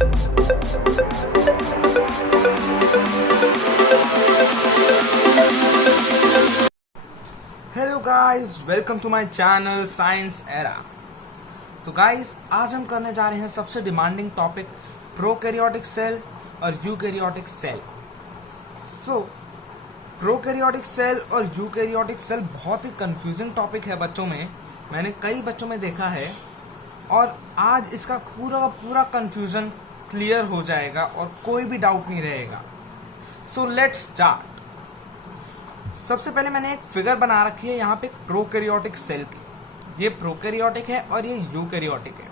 Hello guys, welcome to my channel science era. तो guys, आज हम करने जा रहे हैं सबसे डिमांडिंग टॉपिक प्रोकैरियोटिक सेल और यूकैरियोटिक सेल। प्रोकैरियोटिक सेल और यूकैरियोटिक सेल बहुत ही कंफ्यूजिंग टॉपिक है बच्चों में। मैंने कई बच्चों में देखा है और आज इसका पूरा पूरा कंफ्यूजन क्लियर हो जाएगा और कोई भी डाउट नहीं रहेगा। So let's start. सबसे पहले मैंने एक फिगर बना रखी है यहाँ पे प्रोकैरियोटिक सेल की। ये प्रोकैरियोटिक है और ये यूकैरियोटिक है।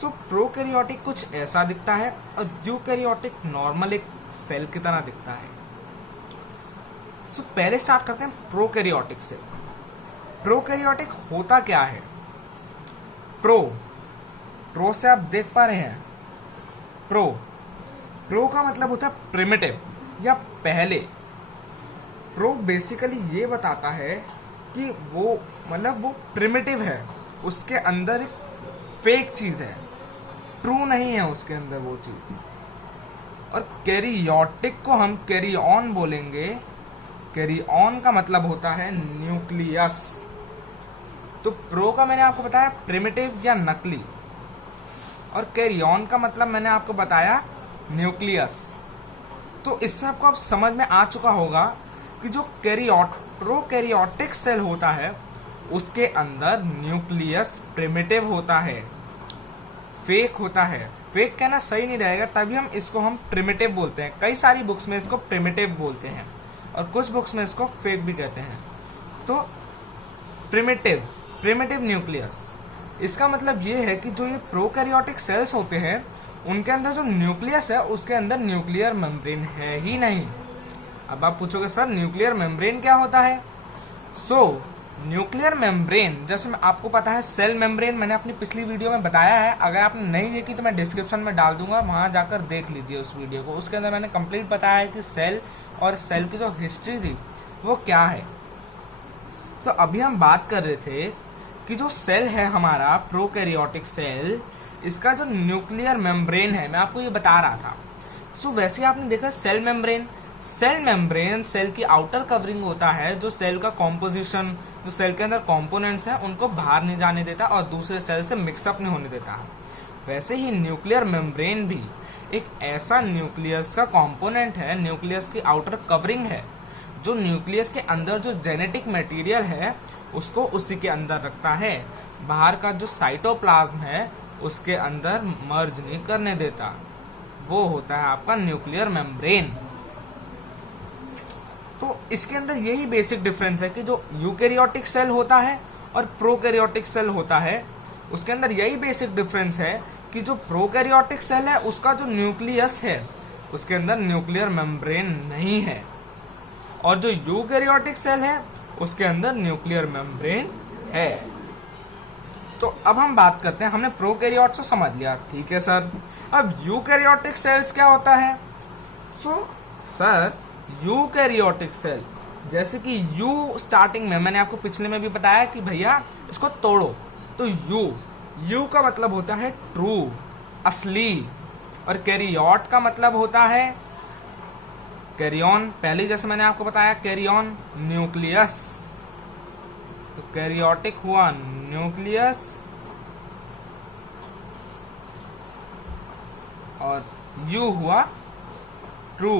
तो प्रोकैरियोटिक कुछ ऐसा दिखता है और यूकैरियोटिक नॉर्मल एक सेल की तरह दिखता है। तो पहले स्टार्ट करते हैं प्रोकैरियोटिक से। प्रोकैरियोटिक होता क्या है? प्रो से आप देख पा रहे हैं, प्रो का मतलब होता है प्रिमिटिव या पहले। प्रो बेसिकली ये बताता है कि वो प्रिमिटिव है, उसके अंदर एक फेक चीज है, ट्रू नहीं है उसके अंदर वो चीज। और कैरियोटिक को हम कैरी ऑन बोलेंगे। कैरी ऑन का मतलब होता है न्यूक्लियस। तो प्रो का मैंने आपको बताया प्रिमिटिव या नकली, और कैरी ऑन का मतलब मैंने आपको बताया न्यूक्लियस। तो इससे आपको अब समझ में आ चुका होगा कि जो प्रोकैरियोटिक सेल होता है उसके अंदर न्यूक्लियस प्रिमिटिव होता है, फेक होता है। फेक कहना सही नहीं रहेगा, तभी हम प्रिमिटिव बोलते हैं। कई सारी बुक्स में इसको प्रिमिटिव बोलते हैं और कुछ बुक्स में इसको फेक भी कहते हैं। तो प्रिमिटिव न्यूक्लियस, इसका मतलब ये है कि जो ये प्रोकैरियोटिक सेल्स होते हैं उनके अंदर जो न्यूक्लियस है उसके अंदर न्यूक्लियर मेम्ब्रेन है ही नहीं। अब आप पूछोगे सर न्यूक्लियर मेम्ब्रेन क्या होता है? न्यूक्लियर मेम्ब्रेन, जैसे आपको पता है सेल मेम्ब्रेन मैंने अपनी पिछली वीडियो में बताया है। अगर आपने नहीं देखी तो मैं डिस्क्रिप्शन में डाल दूंगा, वहां जाकर देख लीजिए उस वीडियो को। उसके अंदर मैंने कंप्लीट बताया है कि सेल और सेल की जो हिस्ट्री थी वो क्या है। तो अभी हम बात कर रहे थे कि जो सेल है हमारा प्रोकैरियोटिक सेल, इसका जो न्यूक्लियर मेम्ब्रेन है मैं आपको ये बता रहा था। वैसे आपने देखा सेल मेम्ब्रेन सेल की आउटर कवरिंग होता है, जो सेल का कॉम्पोजिशन, जो सेल के अंदर कंपोनेंट्स हैं उनको बाहर नहीं जाने देता और दूसरे सेल से मिक्सअप नहीं होने देता। वैसे ही न्यूक्लियर मेम्ब्रेन भी एक ऐसा न्यूक्लियस का कंपोनेंट है, न्यूक्लियस की आउटर कवरिंग है, जो न्यूक्लियस के अंदर जो जेनेटिक मटेरियल है उसको उसी के अंदर रखता है। बाहर का जो साइटोप्लाज्म है उसके अंदर मर्ज नहीं करने देता। वो होता है आपका न्यूक्लियर मेम्ब्रेन। तो इसके अंदर यही बेसिक डिफरेंस है कि जो यूकैरियोटिक सेल होता है और प्रोकैरियोटिक सेल होता है, उसके अंदर यही बेसिक डिफरेंस है कि जो प्रोकैरियोटिक सेल है उसका जो न्यूक्लियस है उसके अंदर न्यूक्लियर मेम्ब्रेन नहीं है, और जो यूकैरियोटिक सेल है उसके अंदर न्यूक्लियर मेम्ब्रेन है। तो अब हम बात करते हैं, हमने प्रोकैरियोट से समझ लिया, ठीक है सर। अब यूकैरियोटिक सेल्स क्या होता है? सर यूकैरियोटिक सेल, जैसे कि यू स्टार्टिंग में मैंने आपको पिछले में भी बताया कि भैया इसको तोड़ो, तो यू का मतलब होता है ट्रू, असली, और कैरियोट का मतलब होता है कैरियन। पहले जैसे मैंने आपको बताया कैरियन न्यूक्लियस, तो कैरियोटिक हुआ न्यूक्लियस और यू हुआ ट्रू।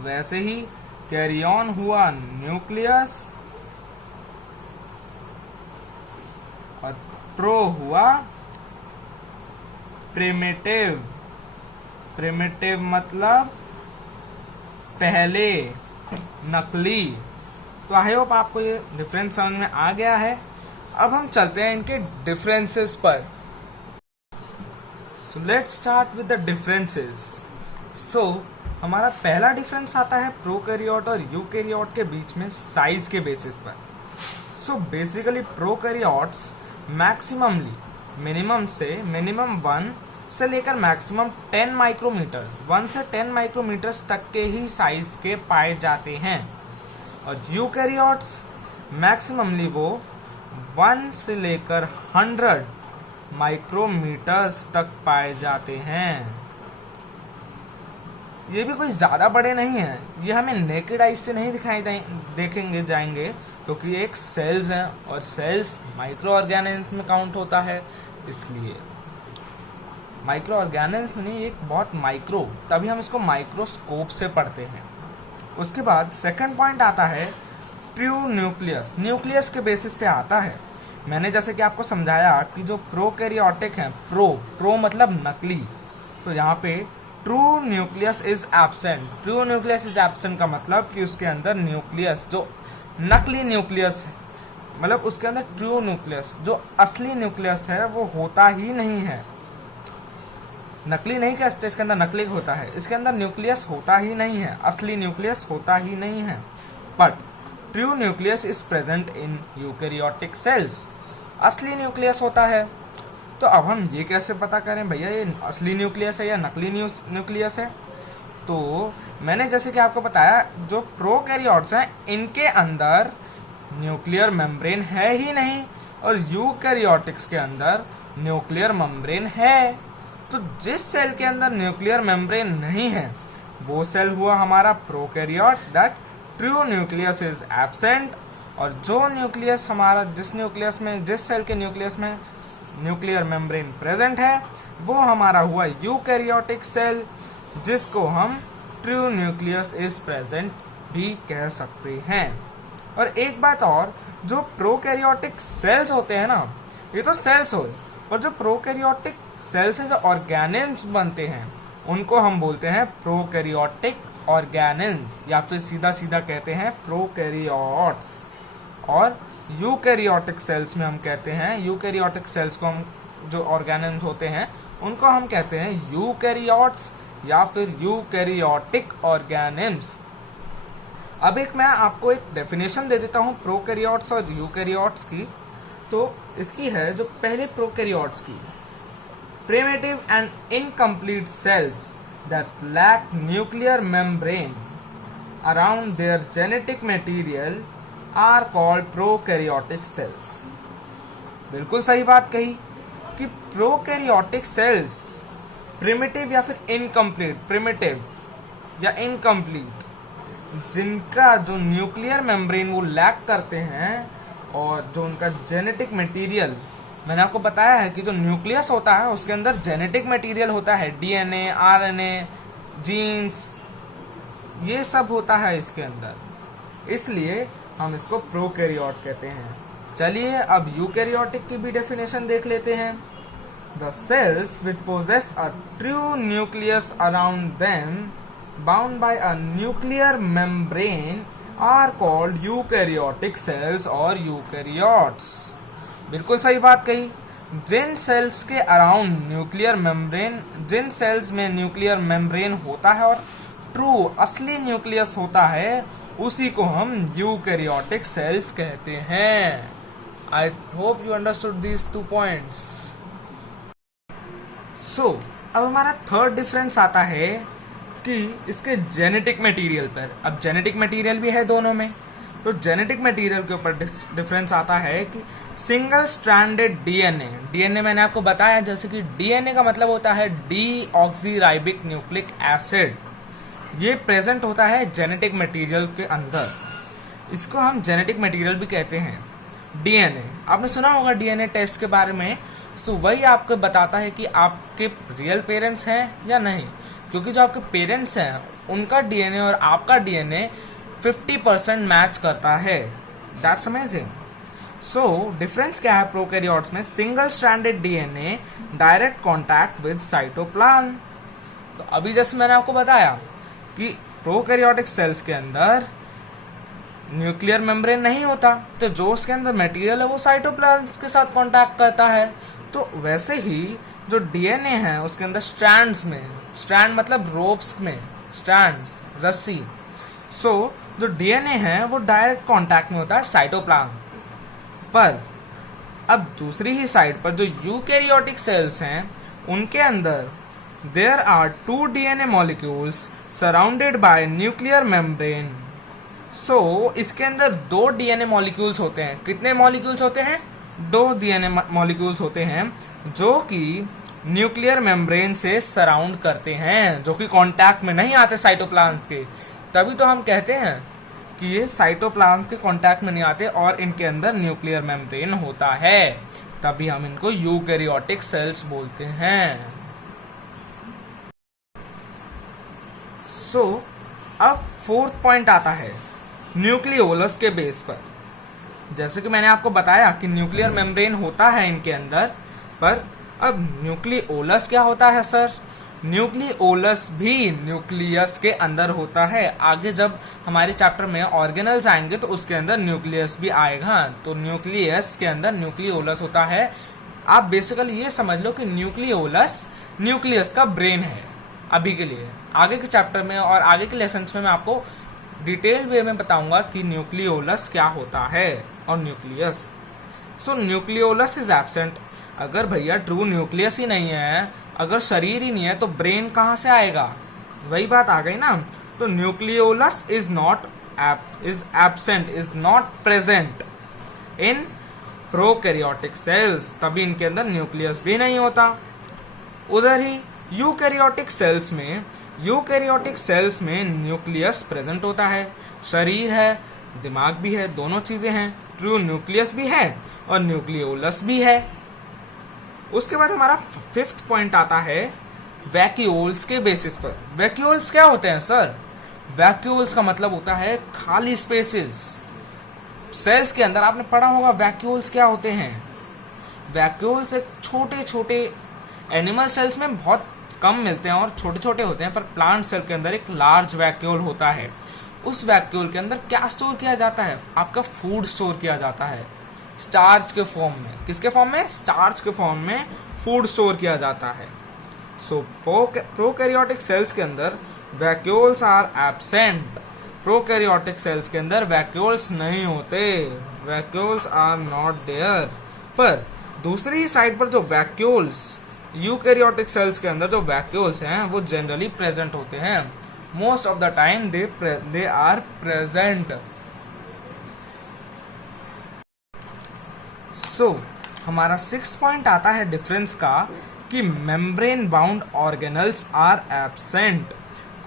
वैसे ही कैरियन हुआ न्यूक्लियस और प्रो हुआ प्रिमिटिव। प्रिमिटिव मतलब पहले, नकली। तो आई होप आपको ये डिफरेंस समझ में आ गया है। अब हम चलते हैं इनके डिफरेंसेस पर। So let's start with the differences. हमारा पहला डिफरेंस आता है प्रोकैरियोट और यूकैरियोट के बीच में साइज के बेसिस पर। बेसिकली प्रोकैरियोट्स मैक्सिममली मिनिमम 1 से लेकर मैक्सिमम 10 माइक्रोमीटर, 1 से 10 माइक्रोमीटर्स तक के ही साइज के पाए जाते हैं, और यूकैरियोट्स मैक्सिममली वो 1 से लेकर 100 माइक्रोमीटर्स तक पाए जाते हैं। ये भी कोई ज़्यादा बड़े नहीं हैं, ये हमें नेकेड आइज से नहीं देखेंगे जाएंगे, क्योंकि ये एक सेल्स हैं और सेल्स माइक्रो ऑर्गेनिज्म में काउंट होता है, इसलिए माइक्रो ऑर्गेनिज्म नहीं, एक बहुत माइक्रो, तभी हम इसको माइक्रोस्कोप से पढ़ते हैं। उसके बाद सेकंड पॉइंट आता है ट्रू न्यूक्लियस। न्यूक्लियस के बेसिस पे आता है। मैंने जैसे कि आपको समझाया कि जो प्रोकैरियोटिक हैं, प्रो मतलब नकली, तो यहाँ पे true nucleus is absent. True nucleus is absent का मतलब कि उसके अंदर न्यूक्लियस, जो नकली न्यूक्लियस है, मतलब उसके अंदर ट्रू न्यूक्लियस, जो असली न्यूक्लियस है, वो होता ही नहीं है। नकली नहीं कहते, इसके अंदर नकली होता है, इसके अंदर न्यूक्लियस होता ही नहीं है, असली न्यूक्लियस होता ही नहीं है। But true nucleus is present in eukaryotic cells. असली न्यूक्लियस होता है। तो अब हम ये कैसे पता करें भैया ये असली न्यूक्लियस है या नकली न्यूक्लियस है? तो मैंने जैसे कि आपको बताया, जो प्रोकैरियोट्स हैं इनके अंदर न्यूक्लियर मेम्ब्रेन है ही नहीं, और यूकैरियोटिक्स के अंदर न्यूक्लियर मेम्ब्रेन है। तो जिस सेल के अंदर न्यूक्लियर मेम्ब्रेन नहीं है वो सेल हुआ हमारा prokaryote, that true nucleus is absent. और जो न्यूक्लियस हमारा, जिस सेल के न्यूक्लियस में न्यूक्लियर मेम्ब्रेन प्रेजेंट है, वो हमारा हुआ यूकैरियोटिक सेल, जिसको हम ट्रू न्यूक्लियस इज प्रेजेंट भी कह सकते हैं। और एक बात और, जो प्रोकैरियोटिक सेल्स होते हैं ना, ये तो सेल्स हो, और जो प्रोकैरियोटिक सेल से जो ऑर्गेनिल्स बनते हैं उनको हम बोलते हैं प्रोकैरियोटिक ऑर्गेनिल्स, या फिर सीधा सीधा कहते हैं प्रोकैरियोट्स। और यूकैरियोटिक सेल्स में हम कहते हैं, यूकैरियोटिक सेल्स को हम, जो ऑर्गेनिल्स होते हैं उनको हम कहते हैं यूकैरियोट्स या फिर यूकैरियोटिक ऑर्गेनिल्स। अब मैं आपको एक डेफिनेशन दे देता हूँ प्रोकैरियोट्स और यूकैरियोट्स की। तो इसकी है जो पहले प्रोकैरियोट्स की, primitive and incomplete cells that lack nuclear membrane around their genetic material are called prokaryotic cells। बिल्कुल सही बात कही कि प्रोकैरियोटिक सेल्स प्रिमिटिव या फिर इनकम्प्लीट, प्रिमिटिव या इनकम्प्लीट, जिनका जो न्यूक्लियर मेम्ब्रेन वो लैक करते हैं, और जो उनका जेनेटिक मटेरियल, मैंने आपको बताया है कि जो न्यूक्लियस होता है उसके अंदर जेनेटिक मटेरियल होता है, डीएनए, आरएनए, जीन्स, ये सब होता है इसके अंदर, इसलिए हम इसको प्रोकैरियोट कहते हैं। चलिए अब यूकैरियोटिक की भी डेफिनेशन देख लेते हैं। The cells which possess a true nucleus around them bound by a nuclear membrane are called eukaryotic cells और यूकैरियोट्स। बिल्कुल सही बात कही। जिन सेल्स के अराउंड न्यूक्लियर मेम्ब्रेन, जिन सेल्स में न्यूक्लियर मेम्ब्रेन होता है और ट्रू असली न्यूक्लियस होता है, उसी को हम यूकैरियोटिक सेल्स कहते हैं। I hope you understood these 2 points. So अब हमारा थर्ड डिफरेंस आता है कि इसके जेनेटिक मटेरियल पर। अब जेनेटिक मटेरियल भी है दोनों में, तो जेनेटिक मटेरियल के ऊपर डिफरेंस आता है कि सिंगल स्ट्रैंडेड डीएनए। डीएनए मैंने आपको बताया, जैसे कि डीएनए का मतलब होता है डीऑक्सीराइबिक न्यूक्लिक एसिड, ये प्रेजेंट होता है जेनेटिक मटेरियल के अंदर, इसको हम जेनेटिक मटेरियल भी कहते हैं। डीएनए आपने सुना होगा डीएनए टेस्ट के बारे में, तो वही आपको बताता है कि आपके रियल पेरेंट्स हैं या नहीं, क्योंकि जो आपके पेरेंट्स हैं उनका डीएनए और आपका डीएनए 50% मैच करता है। That's amazing. सो डिफरेंस क्या है प्रोकैरियोट्स में? Single stranded DNA, direct contact with cytoplasm. तो अभी जैसे मैंने आपको बताया कि प्रोकैरियोटिक सेल्स के अंदर न्यूक्लियर मेम्ब्रेन नहीं होता, तो जो उसके अंदर मटेरियल है वो साइटोप्लाज्म के साथ कांटेक्ट करता है। तो वैसे ही जो डीएनए है उसके अंदर स्ट्रैंड्स में, स्ट्रैंड मतलब रोप्स में, स्ट्रैंड्स रस्सी, सो जो डीएनए है वो डायरेक्ट कांटेक्ट में होता है साइटोप्लाज्म पर। अब दूसरी ही साइड पर जो यूकैरियोटिक सेल्स हैं उनके अंदर there are 2 DNA molecules surrounded by nuclear membrane. So इसके अंदर 2 डीएनए मॉलिक्यूल्स होते हैं। कितने मॉलिक्यूल्स होते हैं? दो डीएनए मॉलिक्यूल्स होते हैं जो कि न्यूक्लियर मेम्ब्रेन से सराउंड करते हैं, जो कि कांटेक्ट में नहीं आते साइटोप्लाज्म के। तभी तो हम कहते हैं कि ये साइटोप्लाज्म के कांटेक्ट में नहीं आते और इनके अंदर न्यूक्लियर मेम्ब्रेन होता है, तभी हम इनको यूकैरियोटिक सेल्स बोलते हैं। सो अब फोर्थ पॉइंट आता है न्यूक्लियोलस के बेस पर। जैसे कि मैंने आपको बताया कि न्यूक्लियर मेम्ब्रेन होता है इनके अंदर, पर अब न्यूक्लियोलस क्या होता है सर? न्यूक्लियोलस भी न्यूक्लियस के अंदर होता है। आगे जब हमारे चैप्टर में ऑर्गेनल्स आएंगे तो उसके अंदर न्यूक्लियस भी आएगा। तो न्यूक्लियस के अंदर न्यूक्लियोलस होता है। आप बेसिकली ये समझ लो कि न्यूक्लियोलस न्यूक्लियस का ब्रेन है अभी के लिए। आगे के चैप्टर में और आगे के लेसन्स में मैं आपको डिटेल वे में बताऊंगा कि न्यूक्लियोलस क्या होता है और nucleus. So nucleolus is absent. अगर भैया ट्रू न्यूक्लियस ही नहीं है, अगर शरीर ही नहीं है, तो ब्रेन कहाँ से आएगा? वही बात आ गई ना। तो nucleolus is not is absent, is not present in prokaryotic cells, तभी इनके अंदर न्यूक्लियस भी नहीं होता। उधर ही यूकैरियोटिक सेल्स में न्यूक्लियस प्रेजेंट होता है, शरीर है, दिमाग भी है, दोनों चीजें हैं। ट्रू न्यूक्लियस भी है और न्यूक्लियोलस भी है। उसके बाद हमारा फिफ्थ पॉइंट आता है वैक्यूल्स के बेसिस पर। वैक्यूल्स क्या होते हैं सर? वैक्यूल्स का मतलब होता है खाली स्पेसेस। सेल्स के अंदर आपने पढ़ा होगा वैक्यूल्स क्या होते हैं। वैक्यूल्स एक छोटे छोटे एनिमल सेल्स में बहुत कम मिलते हैं और छोटे छोटे होते हैं, पर प्लांट सेल के अंदर एक लार्ज वैक्यूल होता है। उस वैक्यूल के अंदर क्या स्टोर किया जाता है? आपका फूड स्टोर किया जाता है स्टार्च के फॉर्म में। किसके फॉर्म में? स्टार्च के फॉर्म में फूड स्टोर किया जाता है। सो प्रोकैरियोटिक सेल्स के अंदर vacuoles are absent. Prokaryotic cells के अंदर वैक्यूल्स नहीं होते, वैक्यूल्स आर नॉट देयर। पर दूसरी साइड पर जो वैक्यूल्स यूकैरियोटिक सेल्स के अंदर जो वैक्यूल्स हैं वो जनरली प्रेजेंट होते हैं। Most of the time they are present. So हमारा सिक्स्थ पॉइंट आता है डिफरेंस का कि membrane bound organelles are absent.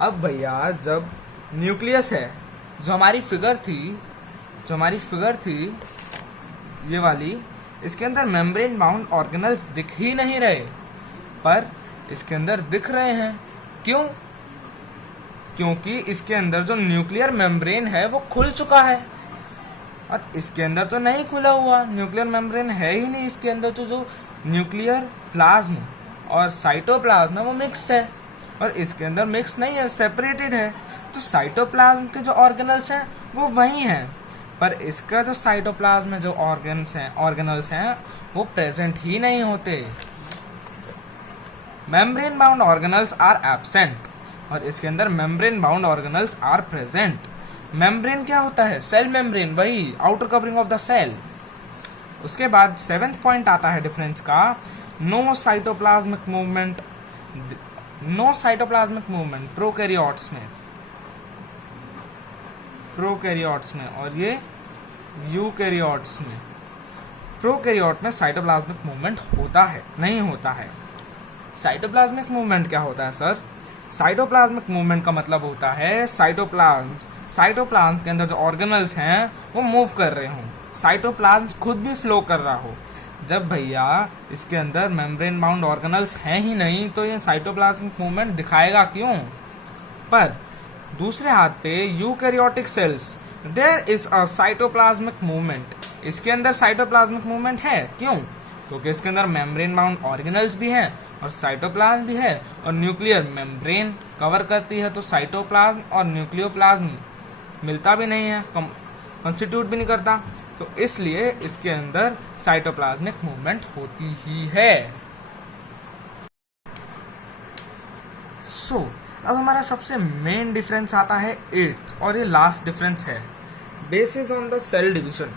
अब भैया जब न्यूक्लियस है, जो हमारी फिगर थी ये वाली, इसके अंदर मेम्ब्रेन बाउंड ऑर्गेनल्स दिख ही नहीं रहे, पर इसके अंदर दिख रहे हैं। क्यों? क्योंकि इसके अंदर जो न्यूक्लियर मेम्ब्रेन है वो खुल चुका है और इसके अंदर तो नहीं खुला हुआ। न्यूक्लियर मेम्ब्रेन है ही नहीं इसके अंदर। तो जो न्यूक्लियर प्लाज्म और साइटोप्लाज्म है वो मिक्स है और इसके अंदर मिक्स नहीं है, सेपरेटेड है। तो साइटोप्लाज्म के जो ऑर्गेनल्स हैं वो वही हैं, पर इसका जो साइटोप्लाज्म में जो ऑर्गेनल्स हैं वो प्रेजेंट ही नहीं होते। Membrane bound organelles are absent और इसके अंदर membrane bound organelles are present. Membrane क्या होता है? सेल मेम्ब्रेन, वही outer covering of the cell. उसके बाद सेवेंथ पॉइंट आता है डिफरेंस का, नो साइटोप्लाज्मिक मूवमेंट प्रोकैरियोट्स में और ये यूकैरियोट्स में। प्रोकैरियोट में साइटोप्लाज्मिक मूवमेंट होता है, नहीं होता है। साइटोप्लाज्मिक मूवमेंट क्या होता है सर? साइटोप्लाज्मिक मूवमेंट का मतलब होता है साइटोप्लाज्म के अंदर जो ऑर्गेनल्स हैं वो मूव कर रहे हों, साइटोप्लाज्म खुद भी फ्लो कर रहा हो। जब भैया इसके अंदर मेम्ब्रेन बाउंड ऑर्गेनल्स हैं ही नहीं तो ये साइटोप्लाज्मिक मूवमेंट दिखाएगा क्यों? पर दूसरे हाथ पे eukaryotic cells, there is a cytoplasmic movement. इसके अंदर साइटोप्लाज्मिक मूवमेंट है। क्यों? क्योंकि इसके अंदर मेम्ब्रेन बाउंड ऑर्गेनल्स भी हैं और साइटोप्लाज्म भी है और न्यूक्लियर मेम्ब्रेन कवर करती है। तो साइटोप्लाज्म और न्यूक्लियोप्लाज्म मिलता भी नहीं है, कॉन्स्टिट्यूट भी नहीं करता, तो इसलिए इसके अंदर साइटोप्लाज्मिक मूवमेंट होती ही है। सो अब हमारा सबसे मेन डिफरेंस आता है एट्थ, और ये लास्ट डिफरेंस है, basis on the cell division.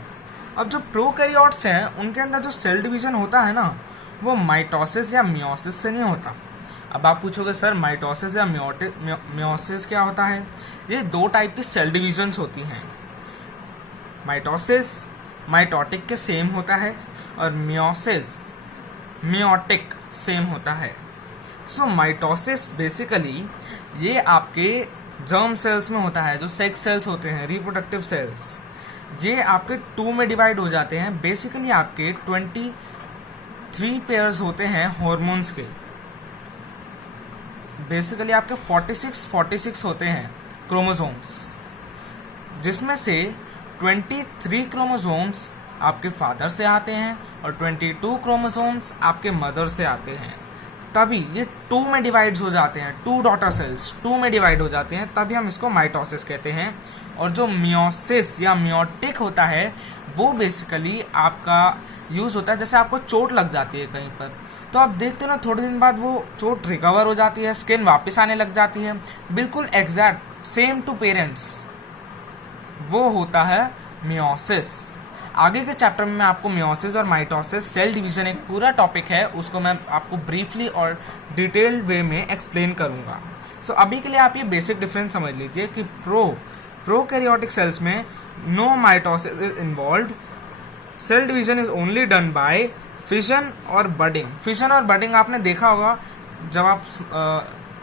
अब जो प्रोकैरियोट्स हैं उनके अंदर जो सेल डिवीजन होता है ना, वो माइटोसिस या मियोसिस से नहीं होता। अब आप पूछोगे सर माइटोसिस या मियोसिस क्या होता है? ये दो टाइप की सेल डिवीजन्स होती हैं। माइटोसिस माइटोटिक के सेम होता है और मियोसिस मियोटिक सेम होता है। सो माइटोसिस बेसिकली ये आपके जर्म सेल्स में होता है, जो सेक्स सेल्स होते हैं, रिप्रोडक्टिव सेल्स, ये आपके 2 में डिवाइड हो जाते हैं। बेसिकली आपके 23 पेयर्स होते हैं हॉर्मोन्स के। बेसिकली आपके 46 होते हैं क्रोमोसोम्स, जिसमें से 23 क्रोमोसोम्स आपके फादर से आते हैं और 22 क्रोमोसोम्स आपके मदर से आते हैं। तभी ये 2 में डिवाइड हो जाते हैं, 2 डॉटर सेल्स 2 में डिवाइड हो जाते हैं, तभी हम इसको माइटोसिस कहते हैं। और जो मियोसिस या मियोटिक होता है वो बेसिकली आपका यूज़ होता है जैसे आपको चोट लग जाती है कहीं पर, तो आप देखते हो ना थोड़े दिन बाद वो चोट रिकवर हो जाती है, स्किन वापस आने लग जाती है, बिल्कुल एग्जैक्ट सेम टू पेरेंट्स, वो होता है मियोसिस। आगे के चैप्टर में मैं आपको मियोसिस और माइटोसिस, सेल डिवीजन एक पूरा टॉपिक है, उसको मैं आपको ब्रीफली और डिटेल्ड वे में एक्सप्लेन करूंगा। सो अभी के लिए आप ये बेसिक डिफरेंस समझ लीजिए कि प्रोकैरियोटिक सेल्स में no mitosis is involved, cell division is only done by fission और बडिंग। फिजन और बडिंग आपने देखा होगा जब आप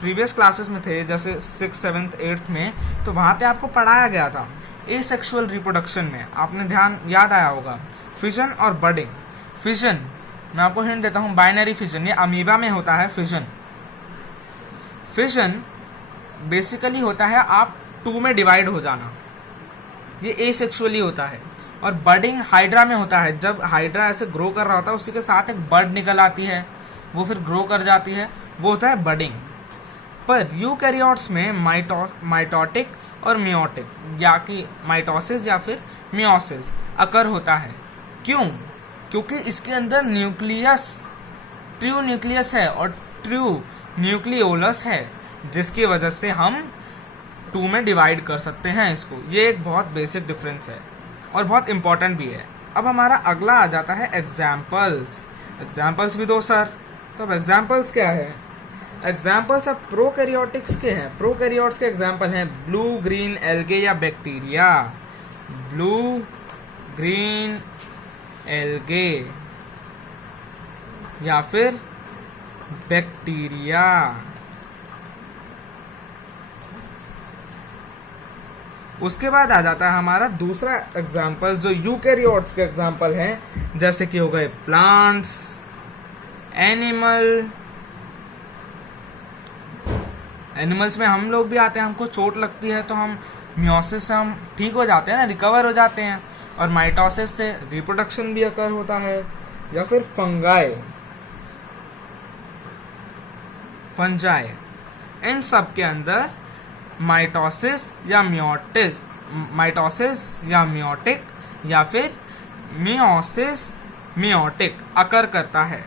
प्रीवियस क्लासेस में थे, जैसे 6th 7th 8th में, तो वहाँ पे आपको पढ़ाया गया था एसेक्सुअल रिप्रोडक्शन में, आपने ध्यान याद आया होगा। फिजन और बडिंग, फिजन मैं आपको हिंट देता हूँ, बाइनरी फिजन, ये अमीबा में होता है फिजन। फिजन बेसिकली होता है आप 2 में डिवाइड हो जाना, ये एसेक्सुअली होता है। और बडिंग हाइड्रा में होता है, जब हाइड्रा ऐसे ग्रो कर रहा होता है उसी के साथ एक बर्ड निकल आती है, वो फिर ग्रो कर जाती है, वो होता है बडिंग। पर यूकैरियोट्स में माइटोटिक और मियोटिक, या कि माइटोसिस या फिर मियोसिस अकर होता है। क्यों? क्योंकि इसके अंदर न्यूक्लियस, ट्रू न्यूक्लियस है और ट्रू न्यूक्लियोलस है, जिसकी वजह से हम 2 में डिवाइड कर सकते हैं इसको। ये एक बहुत बेसिक डिफरेंस है और बहुत इंपॉर्टेंट भी है। अब हमारा अगला आ जाता है एग्जाम्पल्स। एग्जाम्पल्स भी दो सर, तो अब एग्जाम्पल्स क्या है? एग्जाम्पल्स अब प्रोकैरियोटिक्स के हैं। प्रोकैरियोट्स के एग्जाम्पल हैं ब्लू ग्रीन एल्गे या बैक्टीरिया, ब्लू ग्रीन एल्गे या फिर बैक्टीरिया। उसके बाद आ जाता है हमारा दूसरा एग्जाम्पल, जो यूकैरियोट्स के एग्जाम्पल हैं, जैसे कि हो गए प्लांट्स, एनिमल्स में हम लोग भी आते हैं, हमको चोट लगती है तो हम मियोसिस से हम ठीक हो जाते हैं ना, रिकवर हो जाते हैं, और माइटोसिस से रिप्रोडक्शन भी अकर होता है। या फिर फंजाई, इन सब के अंदर माइटोसिस या मियोटिक या फिर मियोसिस मियोटिक अकर करता है।